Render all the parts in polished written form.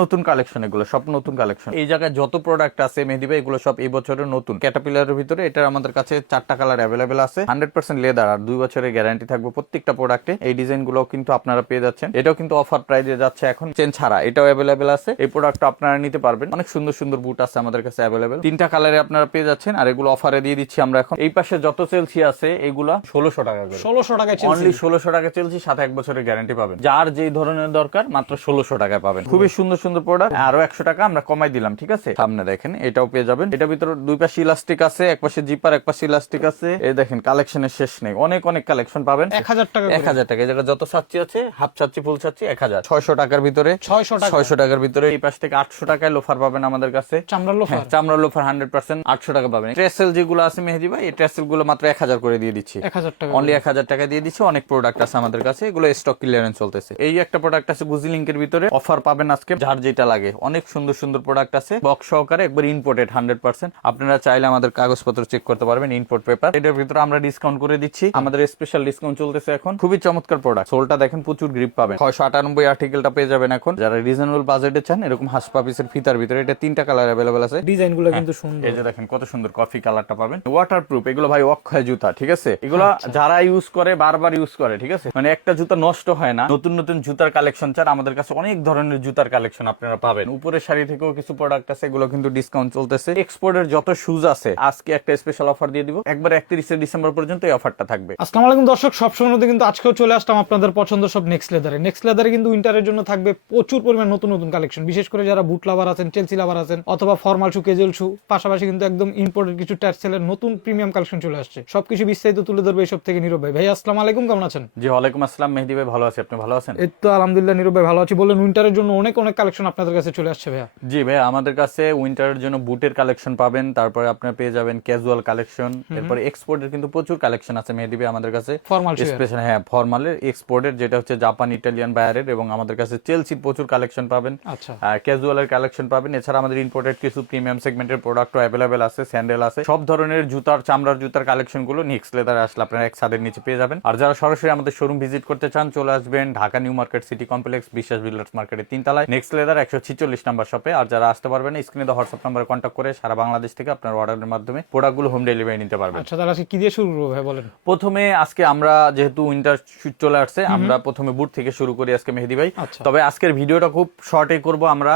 নতুন কালেকশন, এগুলো সব নতুন কালেকশন। এই জায়গায় যত প্রোডাক্ট আছে মেহেদী ভাই, এগুলো সব এই বছরের নতুন। ক্যাটাপিলারের ভিতরে এটা আমাদের কাছে 4টা কালার অ্যাভেলেবেল আছে। 100% লেদার আর 2 বছরের গ্যারান্টি থাকবে প্রত্যেকটা প্রোডাক্টে। এই ডিজাইন গুলো কিন্তু আপনারা পেয়ে যাচ্ছেন। এটাও কিন্তু অফার প্রাইসে যাচ্ছে এখন, চেন ছাড়া। এটাও অ্যাভেলেবেল আছে। এই প্রোডাক্টটা আপনারা নিতে পারবেন। অনেক সুন্দর সুন্দর বুট আছে আমাদের কাছে অ্যাভেলেবেল। 3টা কালারে আপনারা পেয়ে যাচ্ছেন, আর এগুলো অফারে দিয়ে দিচ্ছি আমরা এখন। এই পাশে যত চেলসি আছে এগুলা 1600 টাকা করে। 1600 টাকায় অনলি 1600 টাকা চেলসি, সাথে 1 বছরের গ্যারান্টি পাবেন। যার যেই ধরনের দরকার মাত্র 1600 টাকায় পাবেন। খুবই সুন্দর সুন্দর প্রোডাক্ট। আরো 100 টাকা আমরা কমাই দিলাম, ঠিক আছে? সামনে দেখেন, এটাও পেয়ে যাবেন। এটার ভিতরে দুই পাশে ইলাস্টিক আছে, এক পাশে জিপার, এক পাশে ইলাস্টিক আছে। এই দেখেন, কালেকশনের শেষ নেই। অনেক অনেক কালেকশন পাবেন। 1000 টাকা 1000 টাকা। এই জায়গায় যত ছাচ্চি আছে, হাফ ছাচ্চি, ফুল ছাচ্চি 1000। 600 টাকার ভিতরে, 600 টাকার ভিতরে। এই পাশ থেকে 800 টাকায় লোফার পাবেন আমাদের কাছে। চামড়ার লোফার, চামড়ার লোফার 100% 800 টাকা পাবেন। ট্রেসেল যেগুলো আছে মেহেদী ভাই, এই ট্রেসেল গুলো মাত্র 1000 করে দিয়ে দিচ্ছি। 1000 টাকা, অনলি 1000 টাকা দিয়ে দিচ্ছি। অনেক প্রোডাক্ট আছে আমাদের কাছে, এগুলো স্টক ক্লিয়ারেন্স চলতেছে। এই একটা প্রোডাক্ট আছে গুজি লিংকের ভিতরে, অফার পাবেন আজকে, যার যেটা লাগে। অনেক সুন্দর সুন্দর প্রোডাক্ট আছে, বক্স সহকারে, একবার ইম্পোর্টেড 100%। আপনারা চাইলে আমাদের কাগজপত্র চেক করতে পারবেন, ইম্পোর্ট পেপার। এটার ভিতরে আমরা ডিসকাউন্ট করে দিচ্ছি, আমাদের স্পেশাল ডিসকাউন্ট চলতেছে এখন। খুবই চমৎকার প্রোডাক্ট। সোলটা দেখেন, প্রচুর গ্রিপ পাবেন। 698 আর্টিকেলটা পেয়ে যাবেন এখন। যারা রিজনেবল বাজেটে চান, এরকম হাসপা পিসের ফিতার ভিতরে, এটা 3টা কালার অ্যাভেলেবল আছে। ডিজাইনগুলো কিন্তু সুন্দর। এই যে দেখেন কত সুন্দর কফি কালারটা পাবেন। ওয়াটারপ্রুফ, এগুলো ভাই অক্ষয় জুতা, ঠিক আছে? এগুলো যারা ইউজ করে বারবার ইউজ করে, ঠিক আছে? মানে একটা জুতা নষ্ট হয় না। নতুন নতুন জুতার কালেকশন চান, আমাদের কাছে অনেক ধরনের জুতার কালেকশন আপনারা পাবেন। উপরের শাড়ি থেকেও কিছু প্রোডাক্ট আছে, এগুলো কিন্তু ডিসকাউন্ট চলতেছে। এক্সপোর্টের যত শুজ আছে, আজকে একটা স্পেশাল অফার দিয়ে দিব। একবার 31 ডিসেম্বর পর্যন্ত এই অফারটা থাকবে। আসসালামু আলাইকুম দর্শক, সব সময় মতো কিন্তু আজকেও চলে আসলাম আপনাদের পছন্দ সব নেক্সট লেদারে। নেক্সট লেদারে কিন্তু উইন্টারের জন্য থাকবে প্রচুর পরিমাণ নতুন নতুন কালেকশন। বিশেষ করে যারা বুট লাভার আছেন, চেলসি লাভার আছেন, অথবা ফর্মাল শু, ক্যাজুয়াল শু, পাশাপাশি কিন্তু একদম ইম্পোর্টেড কিছু টার্সেলের নতুন প্রিমিয়াম কালেকশন চলে আসছে। সবকিছু বিস্তারিত তুলে ধরবে এইসব থেকে নীরব ভাই। ভাই আসসালামু আলাইকুম, কেমন আছেন? জি ওয়ালাইকুম আসসালাম মেহেদী ভাই, ভালো আছি। আপনি ভালো আছেন? এই তো আলহামদুলিল্লাহ নীরব ভাই, ভালো আছি। বললেন উইন্টারের জন্য অনেক অনেক কালেকশন আপনাদের কাছে চলে আসছে ভাইয়া। জি ভাই, আমাদের কাছে উইন্টারের জন্য বুটের কালেকশন পাবেন, তারপরে আপনারা পেয়ে যাবেন ক্যাজুয়াল কালেকশন, এরপরে এক্সপোর্টের কিন্তু প্রচুর কালেকশন আছে মেহেদী ভাই আমাদের কাছে। ফর্মাল স্পেশাল, হ্যাঁ, ফর্মালের, এক্সপোর্টের যেটা হচ্ছে জাপান, ইটালিয়ান বায়ারের, এবং আমাদের কাছে চেলসির প্রচুর কালেকশন পাবেন। আচ্ছা, ক্যাজুয়ালের কালেকশন পাবেন। এছাড়া আমাদের ইম্পোর্টেড কিছু প্রিমিয়াম সেগমেন্টের প্রোডাক্টও অ্যাভেলেবেল আছে, স্যান্ডেল আছে। সব ধরনের জুতার, চামড়ার জুতার কালেকশন গুলো নেক্সট লেদারে আসলে আপনারা এক ছাদের নিচে পেয়ে যাবেন। আর যারা সরাসরি আমাদের শোরুম ভিজিট করতে চান, চলে আসবেন Dhaka new market city complex, বিশ্বাস বিল্ডার্স মার্কেটের 3 তলায়, নেক্সট লেদার 146 নাম্বার শপে। আর যারা আসতে পারবেন না, স্ক্রিনে হোয়াটসঅ্যাপ নাম্বারে কন্ট্যাক্ট করে সারা বাংলাদেশ থেকে আপনার অর্ডারের মাধ্যমে প্রোডাক্টগুলো হোম ডেলিভারি নিতে পারবেন। আচ্ছা, তাহলে আজকে কি দিয়ে শুরু করব ভাই বলেন? প্রথমে আজকে আমরা, যেহেতু উইন্টার চলে আসছে, আমরা প্রথমে বুট থেকে শুরু করি আজকে মেহেদী ভাই। তবে আজকের ভিডিওটা খুব শর্টে করব আমরা,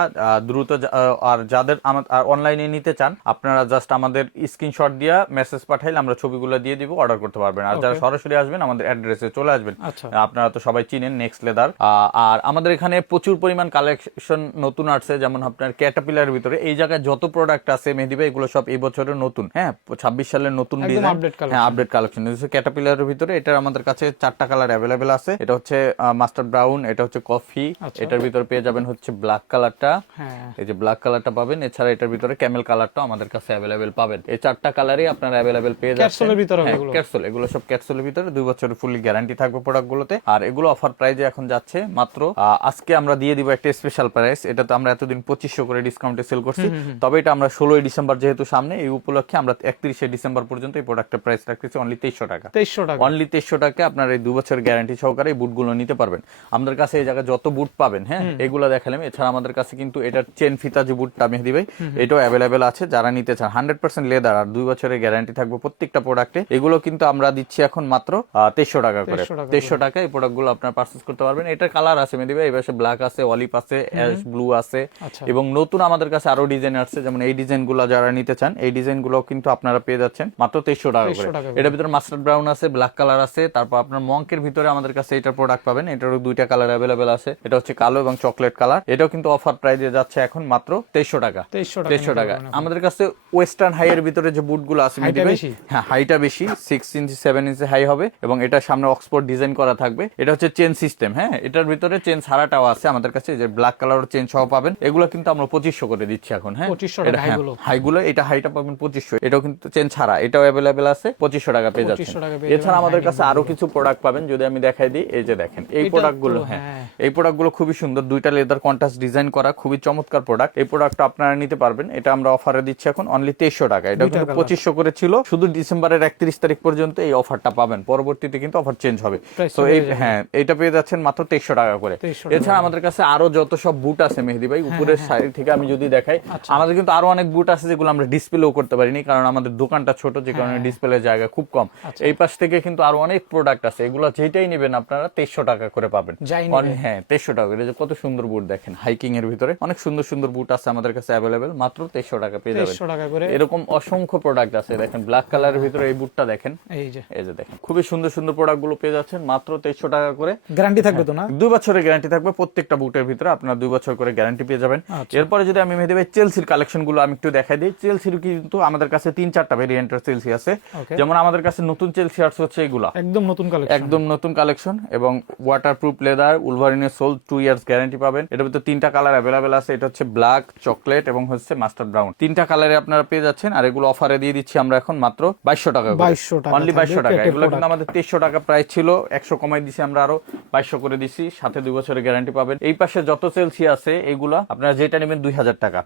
দ্রুত। আর যাদের অনলাইনে নিতে চান, আপনারা জাস্ট আমাদের স্ক্রিনশট দিয়ে মেসেজ পাঠাইলে আমরা ছবিগুলো দিয়ে দিব, অর্ডার করতে পারবেন। আর যারা সরাসরি আসবেন, আমাদের অ্যাড্রেসে চলে আসবেন। আপনারা তো সবাই চিনেন নেক্সট লেদার। আর আমাদের এখানে প্রচুর পরিমাণ কালেকশন নতুন আসছে, যেমন আপনার ক্যাটাপিলারের ভিতরে এই জায়গায় যত প্রোডাক্ট আছে মেহেদী ভাই, এগুলো সব এই বছরের নতুন। হ্যাঁ, 26 সালের নতুন ডিজাইন, হ্যাঁ, আপডেট কালেকশন। ক্যাটাপিলারের ভিতরে এটা আমাদের কাছে 4টা কালার অ্যাভেলেবেল আছে। এটা হচ্ছে মাস্টার্ড ব্রাউন, এটা হচ্ছে কফি, এটার ভিতরে পেয়ে যাবেন হচ্ছে ব্ল্যাক কালারটা, এই যে ব্ল্যাক কালারটা পাবেন। এছাড়া এটার ভিতরে ক্যামেল কালারটা আমাদের কাছে অ্যাভেলেবেল পাবেন। এই 4টা কালারই আপনারা অ্যাভেলেবেল পেয়ে যাচ্ছেন। ক্যাপসুল, এগুলো সব ক্যাপসুলের ভিতরে 2 বছরের ফুললি গ্যারান্টি থাকবে প্রোডাক্টগুলোতে। আর এগুলো অফার প্রাইজে এখন যাচ্ছে মাত্র, আজকে আমরা দিয়ে দিব একটা স্পেশাল প্রাইস। এটা তো আমরা এতদিন 2500 করে ডিসকাউন্টে সেল করছি, তবে এটা আমরা 16 ডিসেম্বর যেহেতু সামনে, এই উপলক্ষে আমরা 31 ডিসেম্বর পর্যন্ত এই প্রোডাক্টের প্রাইস রাখতেছি অনলি 2300 টাকা। অনলি 2300 টাকা আপনার এই 2 বছরের গ্যারান্টি সহকারে এই বুটগুলো নিতে পারবেন। আমাদের কাছে এই জায়গায় যত বুট পাবেন, হ্যাঁ, এগুলো দেখালাম। এছাড়া আমাদের কাছে কিন্তু এটার চেন ফিতা যে বুটটা মেহেদী ভাই, এটাও অ্যাভেলেবেল আছে। যারা নিতে চান, 100% লেদার আর 2 বছরের গ্যারান্টি থাকবে প্রত্যেকটা প্রোডাক্টে। এগুলো কিন্তু আমরা দিচ্ছি এখন মাত্র 2300 টাকা করে। 2300 টাকা এই প্রোডাক্টগুলো আপনারা পারচেজ করতে পারবেন। এটার কালার আছে মেহেদী ভাই, এই পাশে ব্ল্যাক আছে, অলিভ আছে, অ্যাশ ব্লু আছে, এবং নতুন আমাদের কাছে আরো ডিজাইন আসছে। যেমন এই ডিজাইনগুলো যারা নিতে চান, এই ডিজাইনগুলো কিন্তু আপনারা পেয়ে যাচ্ছেন মাত্র 2300 টাকা করে। এটার ভিতরে মাস্টার্ড ব্রাউন আছে, ব্ল্যাক কালার আছে, তারপর আপনার মঙ্কের ভিতরে আমাদের কাছে এটা প্রোডাক্ট পাবেন। এটারও 2টা কালার অ্যাভেলেবেল আছে, এটা হচ্ছে কালো এবং চকলেট কালার। এটাও কিন্তু অফার প্রাইসে যাচ্ছে এখন মাত্র 2300 টাকা। 2300 টাকা। আমাদের কাছে ওয়েস্টার্ন হাই এর ভিতরে যে বুটগুলো আছে মেহেদী ভাই, হ্যাঁ, হাইটা বেশি, 6 ইঞ্চি 7 ইঞ্চি হাই হবে, এবং এটা সামনে অক্সফোর্ড ডিজাইন করা থাকবে। এটা হচ্ছে চেন সিস্টেম, হ্যাঁ, এটার ভিতরে চেন ছাড়াটাও আছে আমাদের কাছে, যে ব্ল্যাক কালার চেন সহ পাবেন। এগুলো কিন্তু আমরা 2500 করে দিচ্ছি এখন, হ্যাঁ, হাইগুলো। এটা হাইটা পাবেন 2500, এটাও কিন্তু চেন ছাড়া, এটাও অ্যাভেলেবেল আছে, 2500 টাকা পেয়ে যাচ্ছে। এছাড়া আমাদের কাছে আরো কিছু প্রোডাক্ট পাবেন, যদি আমি দেখাই দিই। এই যে দেখেন এই প্রোডাক্টগুলো, হ্যাঁ, এই প্রোডাক্টগুলো খুবই সুন্দর, 2টা লেদার কন্ট্রাস্ট ডিজাইন করা, খুবই চমৎকার প্রোডাক্ট। এই প্রোডাক্টটা আপনারা নিতে পারবেন। এটা আমরা অফারে দিচ্ছি এখন অনলি 2300 টাকা। এটা কিন্তু 2500 করে ছিল, শুধু ডিসেম্বরের 31 তারিখ পর্যন্ত এই অফারটা পাবেন। পরবর্তীতে কিন্তু অফার চেঞ্জ হবে। তো এই, হ্যাঁ, এটা পেয়ে যাচ্ছেন মাত্র 2300 টাকা করে। এছাড়া আমাদের কাছে আরো যত সব বুট বুট আছে মেহেদি ভাই, উপরের সাইড থেকে আমি যদি দেখাই, আমাদের কিন্তু আরো অনেক বুট আছে যেগুলো আমরা ডিসপ্লেও করতে পারিনি, কারণ আমাদের দোকানটা ছোট, যে কারণে ডিসপ্লে জায়গা খুব কম। এই পাশ থেকে কিন্তু আরো অনেক প্রোডাক্ট আছে, এগুলো যেটাই নেবেন আপনারা 2300 টাকা করে পাবেন। হ্যাঁ 2300 টাকা করে। কত সুন্দর বুট দেখেন, হাইকিং এর ভিতরে অনেক সুন্দর সুন্দর বুট আছে আমাদের কাছে অ্যাভেলেবেল, মাত্র 2300 টাকা পেয়ে যাবেন। এরকম অসংখ্য প্রোডাক্ট আছে। দেখেন ব্ল্যাক কালারের ভিতরে এই বুটটা দেখেন, এই যে দেখেন খুবই সুন্দর সুন্দর প্রোডাক্ট গুলো পেয়ে যাচ্ছেন মাত্র 2300 টাকা করে। গ্যারান্টি থাকবে তো না? 2 বছরের গ্যারান্টি থাকবে প্রত্যেকটা বুটের ভিতরে, আপনারা 2 বছর করে গ্যারান্টি পেয়ে যাবেন। এরপরে যদি আমি মেহেদি ভাই চেলসির কালেকশন গুলো আমি একটু দেখাই দিই। চেলসির কিন্তু আমাদের কাছে 3-4টা ভেরিয়েন্টের চেলসি আছে। যেমন আমাদের কাছে নতুন চেলসি আসছে হচ্ছে এগুলা, একদম নতুন কালেকশন, এবং ওয়াটারপ্রুফ লেদার, উলভারিনের সোল 2 ইয়ার্স গ্যারান্টি পাবেন। এটার ভিতরে 3টা কালার অ্যাভেলেবেল আছে, এটা হচ্ছে ব্ল্যাক, চকলেট এবং হচ্ছে মাস্টার্ড ব্রাউন। 3টা কালারে আপনারা পেয়ে যাচ্ছেন। আর এগুলো অফারে দিয়ে দিচ্ছি আমরা এখন মাত্র 2200 টাকা, অনলি 2200 টাকা। এগুলো কিন্তু আমাদের 2300 টাকা প্রাইস ছিল, 100 কমাই দিছি আমরা, আরো 2200 করে দিছি, সাথে 2 বছরের গ্যারান্টি পাবেন। এই পাশে যত চেলসি আছে এগুলা আপনারা যেটা নেবেন 2000 টাকা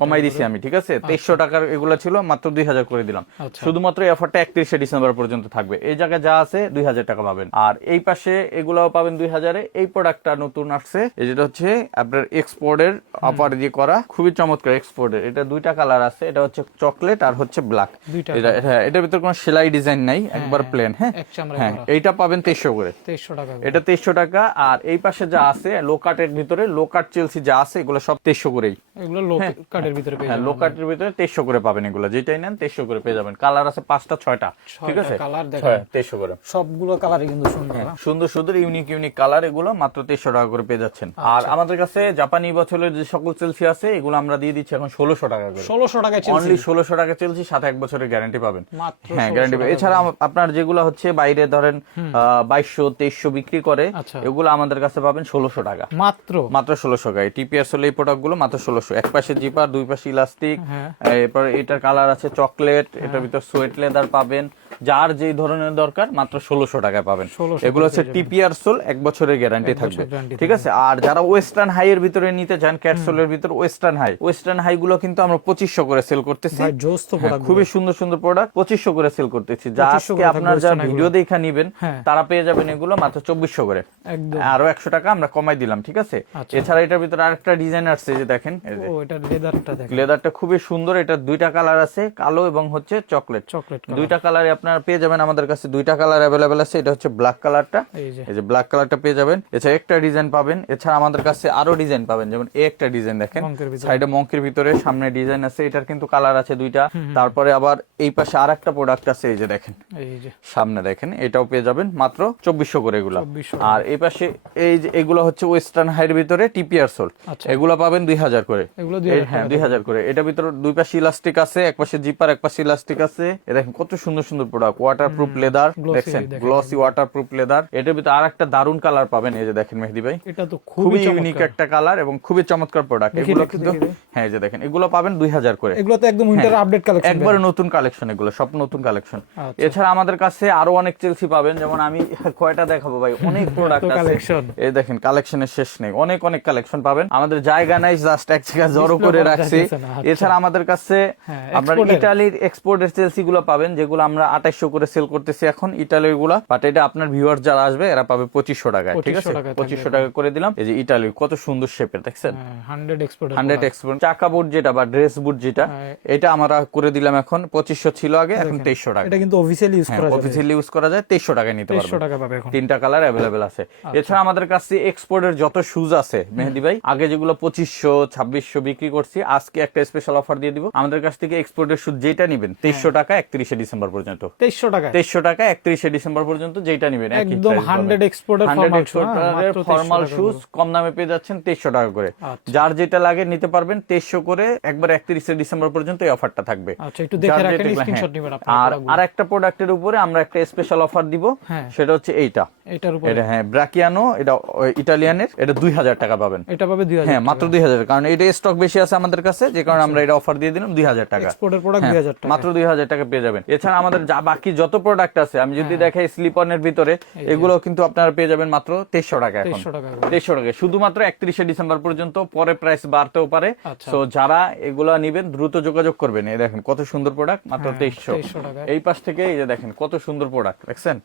কমাই দিছি আমি, ঠিক আছে? 2300 টাকার এগুলো ছিল, মাত্র 2000 করে দিলাম। শুধুমাত্র এই অফারটা 31শে ডিসেম্বর পর্যন্ত থাকবে। এই জায়গায় যা আছে 2000 টাকা পাবেন। আর এই পাশে এগুলাও পাবেন 2000-এ। এই প্রোডাক্টটা নতুন আসছে, এই যেটা হচ্ছে আপনার এক্সপোর্টের অফার দিয়ে করা, খুবই চমৎকার এক্সপোর্টের। এটা 2টা কালার আছে, এটা হচ্ছে চকলেট আর হচ্ছে ব্ল্যাক। এটার ভিতরে কোনো সেলাই ডিজাইন নাই, একবার প্লেন। হ্যাঁ, এইটা পাবেন 2300 করে, 2300 টাকা, এটা 2300 টাকা। আর এই পাশে যা আছে লো কাটের ভিতরে, লো কাট চেলসি যা আছে এগুলো সব 2300 করেই, এগুলো লো কাটের ভিতরে পেয়ে যাবেন। লো কাটের ভিতরে 2300 করে পাবেন, এগুলো যেটাই নেন 2300 করে পেয়ে যাবেন। কালার আছে 5টা 6টা, ঠিক আছে? কালার দেখেন 2300 করে, সবগুলো কালারই কিন্তু সুন্দর, সুন্দর সুন্দর ইউনিক কালার, এগুলো মাত্র 2300 টাকা করে পেয়ে যাচ্ছেন। আর আমাদের কাছে জাপানি বছরের যে সকল চেলসি আছে এগুলো আমরা দিয়ে দিচ্ছি এখন 1600 টাকা করে, 1600 টাকা চেলসি, অনলি 1600 টাকা চেলসি, সাথে 1 বছরের গ্যারান্টি পাবেন। হ্যাঁ, গ্যারান্টি পাবেন। এছাড়া আপনার যেগুলো হচ্ছে বাইরে ধরেন 2200-2300 বিক্রি করে, এগুলো আমাদের কাছে পাবেন 1600 টাকা মাত্র 1600 টাকা। টিপিআর সোল এই প্রোডাক্ট গুলো মাত্র 1600। এক পাশে জিপার, 2 পাশে ইলাস্টিক। এরপর এটার কালার আছে চকলেট, এটার ভিতর সোয়েট লেদার পাবেন, যার যেই ধরনের দরকার মাত্র 1600 টাকায় পাবেন। এগুলো হচ্ছে টিপিআর সোল, 1 বছরের গ্যারান্টি থাকবে, ঠিক আছে? আর যারা ওয়েস্টার্ন হাই এর ভিতরে নিতে চান, ক্যাটসোলের ভিতর ওয়েস্টার্ন হাই গুলো কিন্তু আমরা 2500 করে সেল করতেছি। খুবই সুন্দর সুন্দর প্রোডাক্ট 2500 করে সেল করতেছি। যা আজকে আপনার যা ভিডিও দেখা নিবেন তারা পেয়ে যাবেন এগুলো মাত্র 2400 করে, আরো 100 টাকা আমরা কমাই দিলাম, ঠিক আছে? এছাড়া এটার ভিতরে আরেকটা ডিজাইন আসছে, যে দেখেন লেদারটা খুবই সুন্দর। এটা 2টা কালার আছে, কালো এবং হচ্ছে চকলেট। 2টা কালারে আপনারা পেয়ে যাবেন আমাদের কাছে, 2টা কালার অ্যাভেলেবেল আছে। এটা হচ্ছে ব্ল্যাক কালারটা, এই যে ব্ল্যাক কালারটা পেয়ে যাবেন। এছাড়া একটা ডিজাইন পাবেন, এছাড়া আমাদের কাছে আরো ডিজাইন পাবেন, যেমন এই একটা ডিজাইন দেখেন, সাইডে মঙ্কির ভিতরে, সামনে ডিজাইন আছে। এটার কিন্তু কালার আছে 2টা। তারপরে আবার এই পাশে আরেকটা প্রোডাক্ট আছে, এই যে দেখেন, এই যে সামনে দেখেন, এটাও পেয়ে যাবেন মাত্র 2400 করে এগুলা। আর এই পাশে এই যে এগুলো হচ্ছে ওয়েস্টার্ন হাইয়ের ভিতরে টিপিআর সোল, এগুলো পাবেন 2000 করে, হ্যাঁ 2000 করে। এটার ভিতরে 2 পাশে ইলাস্টিক আছে, এক পাশে জিপার, এক পাশে ইলাস্টিক আছে। দেখেন কত সুন্দর সুন্দর প্রোডাক্ট, ওয়াটারপ্রুফ লেদার দেখছেন, গ্লসি ওয়াটারপ্রুফ লেদার। এটার ভিতরে আরেকটা দারুন কালার পাবেন, এই যে দেখেন মেহেদি ভাই, এটা তো খুবই ইউনিক একটা কালার এবং খুবই চমৎকার প্রোডাক্ট। এগুলো কিন্তু হ্যাঁ, এই যে দেখেন, এগুলো পাবেন 2000 করে। এগুলো তো একদম উইন্টার আপডেট কালেকশন, একবারে নতুন কালেকশন, এগুলো সব নতুন কালেকশন। এছাড়া আমাদের কাছে আরো অনেক চেলসি পাবেন, যেমন আমি কয়টা দেখাবো ভাই, অনেক প্রোডাক্ট আছে। এই দেখেন কালেকশনের শেষ নেই, অনেক কালেকশন পাবেন। আমাদের জায়গা নাই, জাস্ট এক জায়গায় জড়ো করে রাখছি। এছাড়া আমাদের কাছে আপনার ইতালির এক্সপোর্টের চেলসি গুলো পাবেন, যেগুলো আমরা 2800 করে সেল করতেছি এখন, ইতালির গুলা। বাট এটা আপনার ভিউয়ার যারা আসবে এরা পাবে 2500 টাকায়, ঠিক আছে? 2500 টাকা করে দিলাম। এই যে ইতালির কত সুন্দর শেপের দেখছেন, 100 এক্সপোর্ট চাকা বুট যেটা বা ড্রেস বুট যেটা, এটা আমরা করে দিলাম এখন 2500 ছিল আগে, এখন 2300 টাকা। এটা কিন্তু অফিশিয়ালি ইউজ করা যায় 2300 টাকায় নিতে পারবেন। 3টা কালার अवेलेबल আছে। এছাড়া আমাদের কাছে এক্সপোর্টের যত শুজ আছে মেহেদি ভাই, আগে যেগুলো 2500 2600 বিক্রি করছি, আজকে একটা স্পেশাল অফার দিয়ে দিব। আমাদের কাছ থেকে এক্সপোর্টের শুজ যেটা নেবেন 2300 টাকা 31শে ডিসেম্বর পর্যন্ত, 2300 টাকা 31শে ডিসেম্বর পর্যন্ত যেটা নেবেন, একদম 100 এক্সপোর্টের ফর্মাল শুজ কম দামে পেয়ে যাচ্ছেন 2300 টাকা করে। যার যেটা লাগে নিতে পারবেন 2300 করে, একবার 31শে ডিসেম্বর পর্যন্ত এই অফারটা থাকবে। আচ্ছা, একটু দেখে রাখেন, স্ক্রিনশট নেবেন আপনারা। আর একটা প্রোডাক্টের উপরে আমরা একটা স্পেশাল অফার দিব, সেটা হচ্ছে এটার উপরে, এটা হ্যাঁ ব্রাকিয়ানো, এটা ইতালিয়ানের, এটা 2000 টাকা পাবেন। এটা পাবে 2000, হ্যাঁ মাত্র 2000, কারণ এটা স্টক বেশি আছে আমাদের কাছে, যে কারণে আমরা এটা অফার দিয়ে দিলাম 2000 টাকা। এক্সপোর্টের প্রোডাক্ট 2000 টাকা, মাত্র 2000 টাকা পেয়ে যাবেন। এছাড়া আমাদের যা বাকি যত প্রোডাক্ট আছে আমি যদি দেখাই স্লিপনের ভিতরে, এগুলো কিন্তু আপনারা পেয়ে যাবেন মাত্র 2300 টাকা। এখন 2300 টাকা শুধুমাত্র 31শে ডিসেম্বর পর্যন্ত, পরে প্রাইস বাড়তেও পারে। তো যারা এগুলা নিবেন দ্রুত যোগাযোগ করবেন। এই দেখেন কত সুন্দর প্রোডাক্ট, মাত্র 2300 টাকা। এই পাশ থেকে এই যে দেখেন কত সুন্দর প্রোডাক্ট, দেখছেন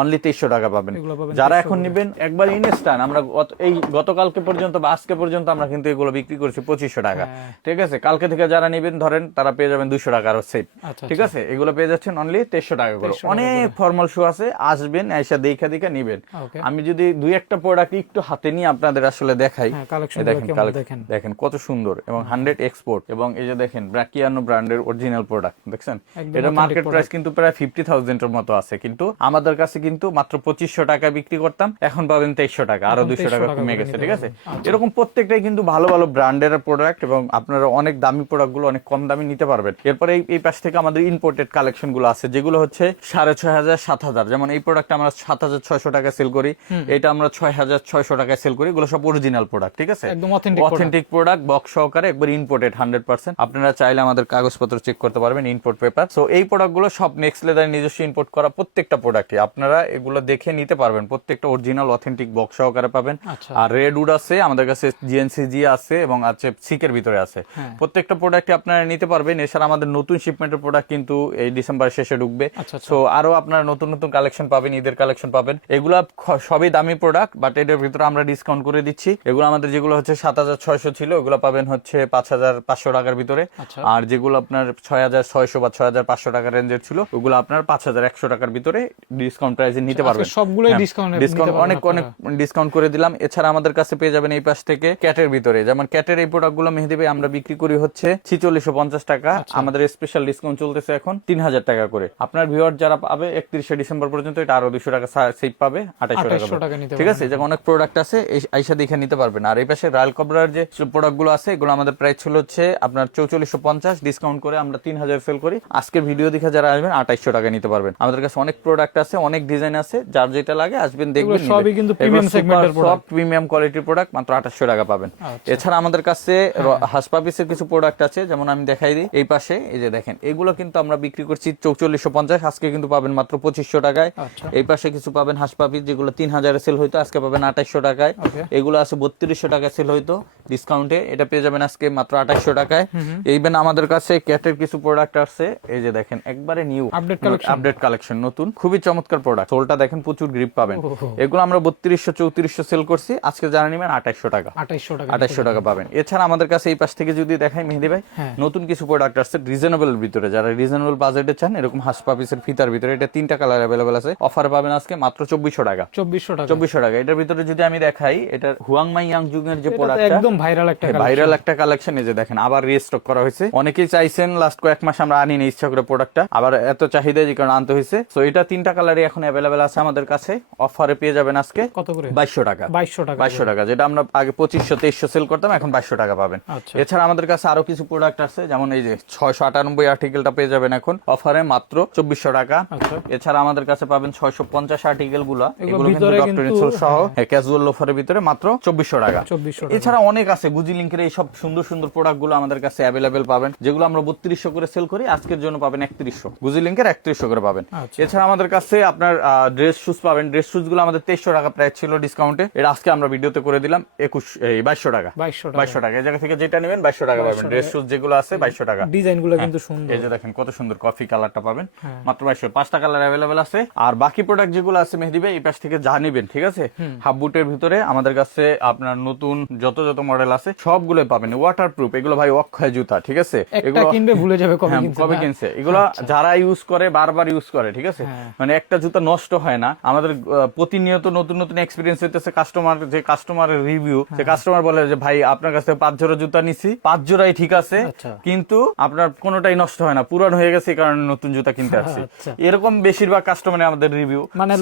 অনলি 2300 টাকা পাবেন। যারা এখন নিবেন একবার ইনস্ট্যান্ট, আমরা এই গতকালকে পর্যন্ত বা আজকে পর্যন্ত আমরা কিন্তু এগুলো বিক্রি করছি 2500 টাকা, ঠিক আছে। কালকে থেকে যারা নিবেন ধরেন তারা পেয়ে যাবেন 200 টাকা আরো সেভ, ঠিক আছে। এগুলো পেয়ে যাচ্ছেন অনলি 2300 টাকা করে। অনেক ফর্মাল শু আছে, আসবেন এসে দেখা নিবেন। আমি যদি দুই একটা প্রোডাক্ট একটু হাতে নিয়ে আপনাদের আসলে দেখাই, দেখেন কত সুন্দর এবং 100 এক্সপোর্ট, এবং এই যে দেখেন ব্রাকিয়ানো ব্র্যান্ডের অরিজিনাল প্রোডাক্ট, দেখছেন এটা মার্কেট প্রাইস কিন্তু প্রায় 50,000 এর মতো আছে, কিন্তু আমাদের কাছে কিন্তু মাত্র 2500 টাকা বিক্রি করতাম, এখন পাবেন 2300 টাকা, আরো 200 টাকা কমে গেছে, ঠিক আছে। এরকম প্রত্যেকটাই কিন্তু ভালো ভালো ব্র্যান্ডের প্রোডাক্ট, এবং আপনারা অনেক দামি প্রোডাক্ট গুলো অনেক কম দামে নিতে পারবেন। এরপরে এই পাশ থেকে আমাদের ইম্পোর্টেড কালেকশন গুলো আছে, যেগুলো হচ্ছে 6500 7000, যেমন এই প্রোডাক্ট আমরা 7600 টাকা সেল করি, এটা আমরা 6600 টাকায় সেল করি। এগুলো সব অরিজিনাল প্রোডাক্ট, ঠিক আছে, একদম অথেন্টিক প্রোডাক্ট, বক্স সহকারে, একবার ইম্পোর্টেড 100%। আপনারা চাইলে আমাদের কাগজপত্র চেক করতে পারবেন, ইম্পোর্ট পেপার। সো এই প্রোডাক্টগুলো সব নেক্সট লেদার নিজস্ব ইম্পোর্ট করা প্রত্যেকটা প্রোডাক্টই আপনারা এগুলো দেখে নিতে পারবেন, প্রত্যেকটা অরিজিনাল অথেন্টিক বক্স সহকারে পাবেন। আর রেড উড আছে আমাদের কাছে, জিএনসিজি আছে, এবং আছে সিকের ভিতরে আছে, প্রত্যেকটা প্রোডাক্টই আপনারা নিতে পারবেন। এছাড়া আমাদের নতুন শিপমেন্টের প্রোডাক্ট কিন্তু এই ডিসেম্বর শেষে ঢুকবে, সো আরো আপনারা নতুন নতুন কালেকশন পাবেন, ঈদের কালেকশন পাবেন। এগুলা সবই দামি প্রোডাক্ট, বাট এটার ভিতরে আমরা ডিসকাউন্ট করে দিচ্ছি। এগুলো আমাদের যেগুলো হচ্ছে 7600 ছিল, ওগুলো পাবেন হচ্ছে 5500 টাকার ভিতরে, আর যেগুলো আপনার 6600 বা 6500 টাকার রেঞ্জের ছিল, ওগুলো আপনার 5100 টাকার ভিতরে ডিসকাউন্ট প্রাইসে নিতে পারবেন। সবগুলোই ডিসকাউন্ট অনেক অনেক ডিসকাউন্ট করে দিলাম। এছাড়া আমাদের কাছে পেয়ে যাবেন এই পাশ থেকে ক্যাটের ভিতরে, যেমন ক্যাটের এই প্রোডাক্টগুলো মেহেদী ভাই আমরা বিক্রি করি হচ্ছে 4650 টাকা, আমাদের স্পেশাল ডিসকাউন্ট চলতেছে এখন 3000 টাকা করে। আপনার ভিউয়ার যারা পাবে 31শে ডিসেম্বর পর্যন্ত, এটা আরো 200 টাকা সেভ পাবে, 2800 টাকা, ঠিক আছে। যেমন অনেক প্রোডাক্ট আছে, আইসা দেখে নিতে পারবেন। আর এই পাশে রয়্যাল কবরার যে প্রোডাক্ট গুলো আছে, এগুলো আমাদের প্রাইস ছিল হচ্ছে আপনার 4450, ডিসকাউন্ট করে আমরা 3000 সেল করি। আজকে ভিডিও দেখে যারা আসবেন 2800 টাকা নিতে পারবেন। আমাদের কাছে অনেক প্রোডাক্ট আছে, অনেক ডিজাইন আছে, যার যেটা লাগে আসবেন দেখবেন। সবই কিন্তু প্রিমিয়াম সেগমেন্টের প্রোডাক্ট, সব প্রিমিয়াম কোয়ালিটির প্রোডাক্ট, মাত্র 2800 টাকা পাবেন। এছাড়া আমাদের কাছে হাসপাপিসের কিছু প্রোডাক্ট আছে, যেমন আমি দেখাই দিই এই পাশে, এই যে দেখেন এগুলো কিন্তু আমরা বিক্রি করছি 4450, আজকে কিন্তু পাবেন মাত্র 2500 টাকায়। এই পাশে কিছু পাবেন হাসপাপিস, যেগুলো 3000 সেল হইতো, আজকে পাবেন 2800 টাকায়। এগুলো আছে 3200 টাকায় সেল হইতো, ডিসকাউন্টে এটা পেয়ে যাবেন আজকে মাত্র 2800 টাকায়। এইবেন আমাদের কাছে ক্যাটের কিছু প্রোডাক্ট আছে, এই যে দেখেন একবারে নিউ আপডেট কালেকশন, নতুন, খুবই চমৎকার প্রোডাক্ট। সোলটা দেখেন প্রচুর গ্রিপ পাবেন। এগুলো আমরা 3200 3400 সেল করছি, আজকে জানা নিবেন 2800 টাকা, 2800 টাকা পাবেন। এছাড়া আমাদের কাছে এই পাশ থেকে যদি দেখাই মেহেদী ভাই, নতুন কিছু প্রোডাক্ট আসছে রিজনেবল ভিতরে, যারা রিজনেবল বাজেটে চান, এরকম হাসপাপিসের ফিতার ভিতরে, এটা 3টা কালার अवेलेबल আছে, অফার পাবেন আজকে মাত্র 2400 টাকা। 2400 টাকা। এটার ভিতরে যদি আমি দেখাই, এটা হুয়াংমাই ইয়াংজুং এর যে প্রোডাক্ট, একদম ভাইরাল একটা কালেকশন, এই যে দেখেন আবার রিস্টক করা হয়েছে। অনেকেই চাইছেন, লাস্ট কয়েক মাস আমরা আনি না ইচ্ছা করে প্রোডাক্টটা, আবার এত চাহিদা যে কারণে আনতে হয়েছে। সো এটা 3টা কালারই এখন अवेलेबल আছে আমাদের কাছে, অফারে পেয়ে যাবেন আজকে কত করে, 2200 টাকা। 2200 টাকা, যেটা আমরা আগে 2500 2300 সেল করতাম, এখন 2200 টাকা পাবেন। এছাড়া আমাদের কাছে আরো কিছু প্রোডাক্ট আছে, যেমন এই যে 698 আর্টিকেলটা পেয়ে যাবেন এখন অফারে মাত্র 2400 টাকা। এছাড়া আমাদের কাছে পাবেন 650 আর্টিকেল গুলা, এগুলো কিন্তু ডক্টর ইনসোল সহ ক্যাজুয়াল লোফারের ভিতরে মাত্র 2400 টাকা। এছাড়া অনেক আছে, গুজি লিংকের এই সব সুন্দর সুন্দর প্রোডাক্ট গুলো আমাদের কাছে अवेलेबल পাবেন, যেগুলো আমরা 3200 করে সেল করি, আজকের জন্য পাবেন 3100, গুজি লিংকের 3100 করে পাবেন। এছাড়া আমাদের কাছে আপনার ড্রেস শুজ পাবেন, ড্রেস শুজ গুলো আমাদের 2300 টাকা প্রাইস ছিল ডিসকাউন্টে, এটা আজকে আমরা ভিডিওতে করে দিলাম 2200 টাকা। 2200 টাকা, এই জায়গা থেকে যেটা নেবেন 2200 টাকা পাবেন। ড্রেস শুজ যেগুলো আছে 2200 টাকা। ডিজাইন গুলো কিন্তু সুন্দর, এই যে দেখেন কত সুন্দর কফি কালারটা পাবেন মাত্র 2200। 5টা কালার अवेलेबल আছে। আর বাকি প্রোডাক্ট যেগুলো আছে মেহেদী ভাই, এই পাশ থেকে যা নেবেন, ঠিক আছে, হাফ বুটের ভিতরে আমাদের কাছে আপনার নতুন যত মডেল আছে সবগুলো পাবেন, ওয়াটারপ্রুফ, এগুলো ভাই অক্ষয় জুতা, ঠিক আছে, এগুলো কিনবে ভুলে যাবে কবে কিনছে, এগুলো যারা ইউজ করে বারবার ইউজ করে, ঠিক আছে, মানে একটা জুতা নষ্ট হয় না। আমাদের প্রতিনিয়ত নতুন নতুন এক্সপেরিয়েন্স হইতেছে, কাস্টমারের রিভিউ, যে কাস্টমার বলে যে ভাই আপনার কাছে 5 জোড়া জুতা নিছি, 5 জোড়াই ঠিক আছে, কিন্তু আপনার কোনোটাই নষ্ট হয় না, পুরান হয়ে গেছে, এই কারণে নতুন জুতা কিনতে আসছি। এরকম বেশিরভাগ কাস্টমার আমাদের রিভিউ, মানে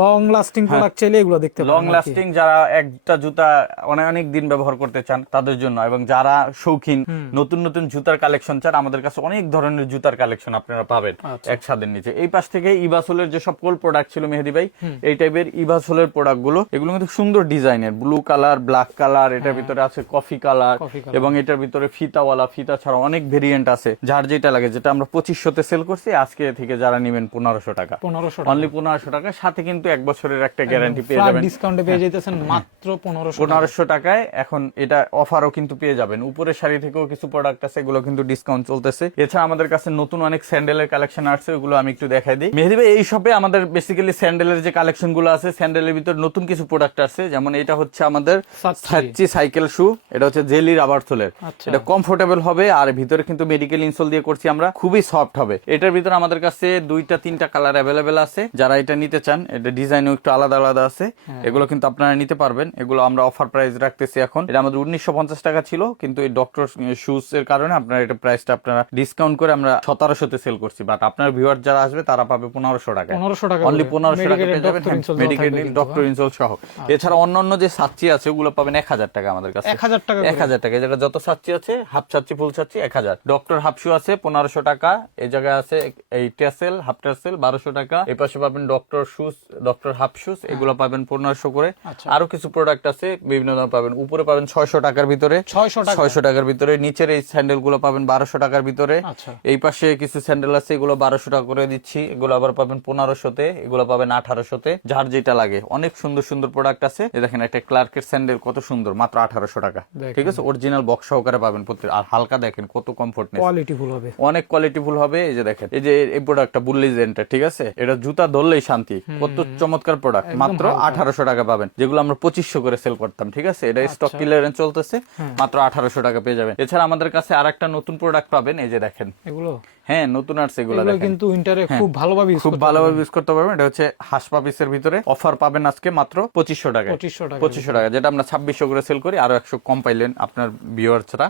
লং লাস্টিং প্রোডাক্ট চাইলে এগুলো দেখতে পারেন। লং লাস্টিং, যারা একটা জুতা অনেক দিন ব্যবহার করতে চান তাদের জন্য, এবং যারা শৌখিন নতুন নতুন জুতার কালেকশন চান, আমাদের কাছে অনেক ধরনের জুতার কালেকশন আপনারা পাবেন এক ছাদের নিচে। এই পাশ থেকে ইভাসোলের যে সকল প্রোডাক্ট ছিল মেহেদী ভাই, এই টাইপের ইভাসোলের প্রোডাক্ট গুলো, এগুলো কিন্তু সুন্দর ডিজাইনের, ব্লু কালার, ব্ল্যাক কালার, এটার ভিতরে আছে কফি কালার, এবং এটার ভিতরে ফিতাওয়ালা, ফিতা ছাড়া অনেক ভেরিয়েন্ট আছে, যার যেটা লাগে, যেটা আমরা 2500 তে সেল করছি, আজকে থেকে যারা নেবেন 1500 টাকা, 1500 অনলি 1500 টাকা, সাথে কিন্তু 1 বছরের একটা গ্যারান্টি পেয়ে যাবেন। ডিসকাউন্টে পেয়ে যাইতেছেন মাত্র 1500 টাকায়। এখন এটা অফারও কিন্তু পেয়ে যাবেন। উপরের শাড়ি থেকেও কিছু প্রোডাক্ট আছে, এগুলো কিন্তু ডিসকাউন্ট চলতেছে। এছাড়া আমাদের কাছে নতুন অনেক স্যান্ডেলের কালেকশন আসছে, ওগুলো আমি একটু দেখাই দিই। মেহেদী ভাই, এই শপে আমাদের বেসিক্যালি স্যান্ডেলের যে কালেকশন গুলো আছে, স্যান্ডেলের ভিতর নতুন কিছু প্রোডাক্ট আছে। যেমন এটা হচ্ছে আমাদের সাচ্চি সাইকেল শু, এটা হচ্ছে জেলি রাবার সোলের। এটা কমফোর্টেবল হবে, আর ভিতরে কিন্তু মেডিকেল ইনসোল দিয়ে করছি আমরা, খুবই সফট হবে। এটার ভিতরে আমাদের কাছে 2-3টা কালার অ্যাভেলেবেল আছে। যারা এটা নিতে চান, এটা ডিজাইনও একটু আলাদা আলাদা আছে, এগুলো কিন্তু আপনারা নিতে পারবেন। এগুলো আমরা অফার প্রাইস রাখতেছি এখন। এটা আমাদের 1950 টাকা ছিল, কিন্তু এই ডক্টর শুজ এর কারণে আপনারা এটা প্রাইসটা আপনারা ডিসকাউন্ট করে আমরা 1700-তে সেল করছি। বাট আপনার ভিউয়ার যারা আসবে তারা পাবে 1500 টাকা, অনলি 1500 টাকা পেয়ে যাবেন, মেডিকেল ডক্টর ইনসোল সহ। এছাড়া অন্যান্য যে সাচ্চি আছে ওগুলো পাবেন 1000 টাকা আমাদের কাছে, 1000 টাকা, 1000 টাকা। যেটা যত সাচ্চি আছে, হাফ সাচ্চি ফুল সাচ্চি 1000। ডক্টর হাফ শু আছে 1500 টাকা। এই জায়গায় আছে এই টেসেল, হাফ টেসেল 1200 টাকা। এই পাশে পাবেন doctor shoes, doctor half shoes, এগুলো পাবেন 1500 করে। আরো কিছু প্রোডাক্ট আছে বিভিন্ন ধরনের পাবেন। উপরে পাবেন 600 টাকার ভিতরে, 600 টাকার ভিতরে। নিচের এই স্যান্ডেল গুলো পাবেন 1200 টাকার ভিতরে। এই পাশে কিছু স্যান্ডেল আছে, এগুলো 1200 টাকা করে দিচ্ছি। এগুলো আবার পাবেন 1500-তে, এগুলো পাবেন 1800-তে, যার যেটা লাগে। অনেক সুন্দর সুন্দর প্রোডাক্ট আছে। দেখেন একটা ক্লার্কের স্যান্ডেল কত সুন্দর, মাত্র 1800 টাকা। ঠিক আছে, অরিজিনাল বক্স সহকারে পাবেন প্রত্যেক। আর হালকা দেখেন কত কমফোর্টনেস, কোয়ালিটিফুল হবে, অনেক কোয়ালিটিফুল হবে। এই যে দেখেন, এই যে এই প্রোডাক্টটা বুল্লিজেন্টার, ঠিক আছে, এটা জুতা ধরলেই শান্তি, কত চমৎকার প্রোডাক্ট। মাত্র 1800 টাকা পাবেন, যেগুলো আমরা 2500 করে সেল করতাম। ঠিক আছে, এটা স্টক ক্লিয়ারেন্স চলতেছে, মাত্র 1800 টাকা পেয়ে যাবেন। এছাড়া আমাদের কাছে আরেকটা নতুন প্রোডাক্ট পাবেন, এই যে দেখেন এগুলো। হ্যাঁ, নতুন আসছে এগুলো, দেখেন কিন্তু উইন্টারে খুব ভালোভাবে ইউজ করতে পারবেন। এটা হচ্ছে হাসপা পিসের ভিতরে। অফার পাবেন আজকে মাত্র 2500 টাকা, 2500 টাকা, যেটা আমরা 2600 করে সেল করি, আরো 100 কম পাইলেন আপনার ভিউয়াররা।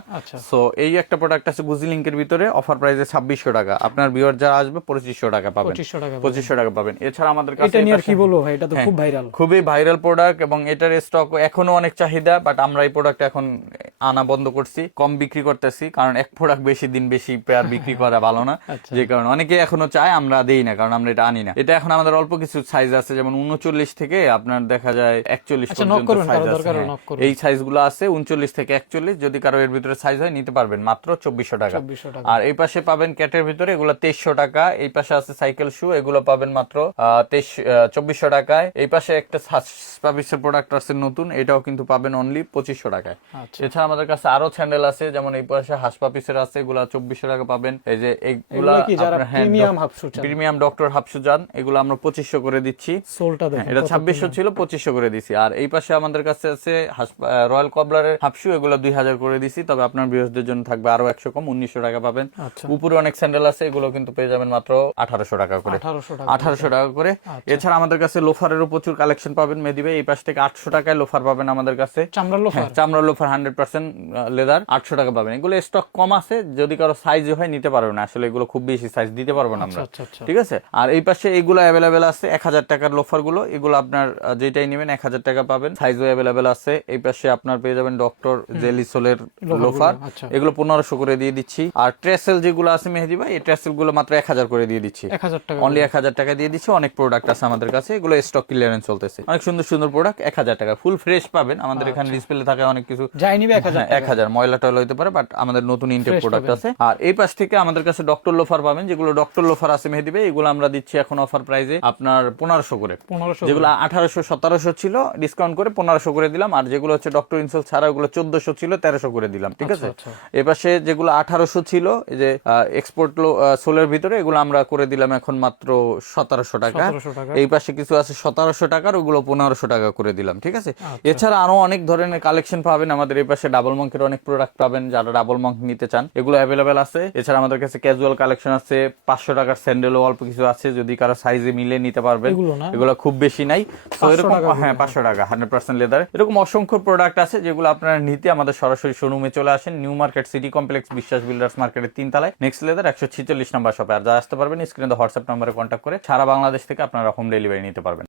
সো এই একটা প্রোডাক্ট আছে গুজি লিংকের ভিতরে, অফার প্রাইসে 2600 টাকা। আপনার ভিউয়ার যারা আসবে 2500 টাকা পাবেন, 2500 টাকা পাবেন। এছাড়া আমাদের কাছে এটা নিয়ে কি বলবো ভাই, এটা তো খুব ভাইরাল, খুবই ভাইরাল প্রোডাক্ট, এবং এটার স্টক এখনো অনেক চাহিদা। বাট আমরা এই প্রোডাক্ট এখন আনা বন্ধ করছি, কম বিক্রি করতেছি, কারণ এক প্রোডাক্ট বেশি দিন বেশি পেয়ার বিক্রি করা ভালো না। যে কারণে অনেকে এখনো চায়, আমরা দেই না, কারণ আমরা এটা আনি না। এটা এখন আমাদের অল্প কিছু সাইজ আছে, যেমন 39 থেকে আপনার দেখা যায় 41 পর্যন্ত সাইজ আছে। এই সাইজগুলো আছে 39 থেকে 41। যদি কারো এর ভিতরে সাইজ হয় নিতে পারবেন মাত্র 2400 টাকা। আর এই পাশে পাবেন ক্যাটের ভিতরে, এগুলো 2300 টাকা। এই পাশে আছে সাইকেল শু, এগুলো পাবেন মাত্র 2400 টাকায়। এই পাশে একটা সার্ভিসের প্রোডাক্ট আছে নতুন, এটাও কিন্তু পাবেন অনলি 2500 টাকায়। এছাড়া আমাদের কাছে আরো স্যান্ডেল আছে, যেমন এই পাশে হাসপা পিসের আছে, এগুলো 2400 টাকা পাবেন। এই যে এইগুলা প্রিমিয়াম ডক্টর হাফ শু যান, এগুলো আমরা 2500 করে দিচ্ছি। এটা 2600 ছিল, 2500 করে দিছি। আর এই পাশে আমাদের কাছে আছে রয়্যাল কবলারের হাফ শু, এগুলো 2000 করে দিছি। তবে আপনার ভিউয়ারদের জন্য থাকবে আরো 100 কম, 1900 টাকা পাবেন। উপরে অনেক স্যান্ডেল আছে, এগুলো কিন্তু পেয়ে যাবেন মাত্র 1800 টাকা করে, 1800 টাকা করে। এছাড়া আমাদের কাছে লোফারেরও প্রচুর কালেকশন পাবেন মেহেদী ভাই। এই পাশ থেকে 800 টাকায় লোফার পাবেন আমাদের কাছে, চামড়ার লোফার 100% লেদার, 800 টাকা পাবেন। এগুলো স্টক কম আছে, যদি কারো সাইজ হয় নিতে পারবেন। আসলে এগুলো খুব বেশি সাইজ দিতে পারবো না আমরা, ঠিক আছে। আর এই পাশে এগুলো অ্যাভেলেবেল আছে 1000 টাকার লোফার গুলো, এগুলো আপনার যেটাই নেবেন 1000 টাকা পাবেন, সাইজও অ্যাভেলেবেল আছে। এই পাশে আপনার পেয়ে যাবেন ডক্টর জেলি সোলের লোফার, এগুলো 1500 করে দিয়ে দিচ্ছি। আর ট্রেসেল যেগুলো আছে মেহেদী ভাই, এই ট্রেসেল গুলো মাত্র 1000 করে দিয়ে দিচ্ছি, অনলি 1000 টাকা দিয়ে দিচ্ছি। অনেক প্রোডাক্ট আছে আমাদের কাছে, এগুলো স্টক ক্লিয়ারেন্স চলতেছে। অনেক সুন্দর সুন্দর প্রোডাক্ট 1000 টাকা ফুল ফ্রেশ পাবেন। আমাদের এখানে ডিসপ্লে থাকে অনেক কিছু, 1000 ময়লা টয়লা হইতে পারে, বাট আমাদের নতুন ইনটেক প্রোডাক্ট আছে। আর এই পাশ থেকে আমাদের কাছে ডক্টর লোফার পাবেন, যেগুলো ডক্টর লোফার আছে মেহেদী ভাই, এগুলো আমরা দিচ্ছি এখন অফার প্রাইসে আপনার 1500 করে। যেগুলো 1800 1700 ছিল, ডিসকাউন্ট করে 1500 করে দিলাম। আর যেগুলো হচ্ছে ডক্টর ইনসোল ছাড়া, ওগুলো 1400 ছিল, 1300 করে দিলাম, ঠিক আছে। এপাশে যেগুলো 1800 ছিল, এই যে এক্সপোর্ট সোলের ভিতরে, এগুলো আমরা করে দিলাম এখন মাত্র 1700 টাকা। এই পাশে কিছু আছে 1700 টাকার, ওগুলো 1500 টাকা করে দিলাম, ঠিক আছে। এছাড়া আরো অনেক ধরনের কালেকশন পাবেন আমাদের। এই পাশে ডাবল মঙ্কের অনেক প্রোডাক্ট পাবেন, যারা ডাবল মঙ্ক নিতে চান এগুলো অ্যাভেলেবেল আছে। এছাড়া আমাদের কাছে ক্যাজুয়াল কালেকশন আছে, 500 টাকার স্যান্ডেলও অল্প কিছু আছে, যদি কারো সাইজে মিলে নিতে পারবেন। এগুলো খুব বেশি নাই, তো এরকম 500 টাকা 100% লেদার। এরকম অসংখ্য প্রোডাক্ট আছে, যেগুলো আপনারা নিতে আমাদের সরাসরি শোরুমে চলে আসেন। নিউ মার্কেট সিটি কমপ্লেক্স, বিশ্বাস বিল্ডার্স মার্কেটের 3 তলায়, নেক্সট লেদার 146 নাম্বার শপে। আর যারা আসতে পারবেন স্ক্রিনে হোয়াটসঅ্যাপ নম্বরে কন্ট্যাক্ট করে সারা বাংলাদেশ থেকে আপনারা হোম ডেলিভারি নিতে পারবেন।